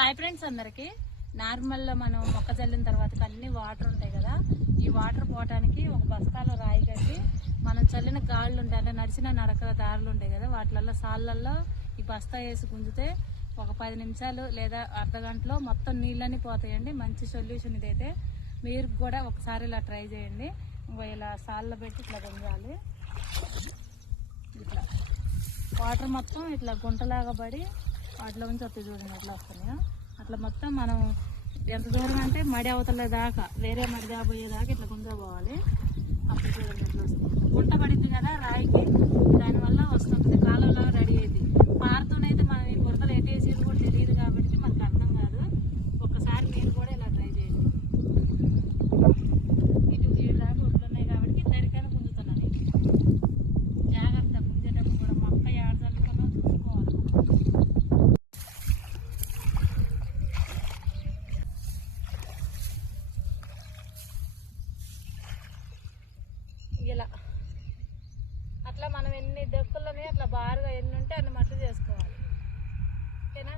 Hi friends అందరికి. నార్మల్లో మనం మొక్క చల్లిన తర్వాత అన్ని వాటర్ ఉంటాయి కదా ఈ వాటర్ పోవటానికి ఒక బస్తాలో రాయి కట్టి మనం చల్లిన గాళ్ళు ఉంటాయి అంటే నడిచిన నడక దారులు ఉంటాయి కదా వాటిలలో సాళ్ళల్లో ఈ బస్తా వేసి గుంజితే ఒక పది నిమిషాలు లేదా అర్ధ గంటలో మొత్తం నీళ్ళని పోతాయండి. మంచి సొల్యూషన్ ఇదైతే. మీరు కూడా ఒకసారి ఇలా ట్రై చేయండి. ఇలా సాళ్ళ పెట్టి ఇట్లా గుంజాలి. ఇట్లా. వాటర్ మొత్తం ఇట్లా గుంటలాగా పడి వాటిలో నుంచి వస్తాయి చూడండి ఎట్లా వస్తున్నాయో అట్లా మొత్తం మనం ఎంత దూరం అంటే మడి అవతల దాకా వేరే మడి దాకా ఇట్లా గుంజ పోవాలి. అప్పుడు చూడండి ఎట్లా వస్తుంది. గుంట పడింది కదా రాయికి. దానివల్ల ఇలా అట్లా మనం ఎన్ని దక్కులని అట్లా బారుగా ఎన్ని ఉంటే అన్ని మట్లు చేసుకోవాలి. ఓకేనా?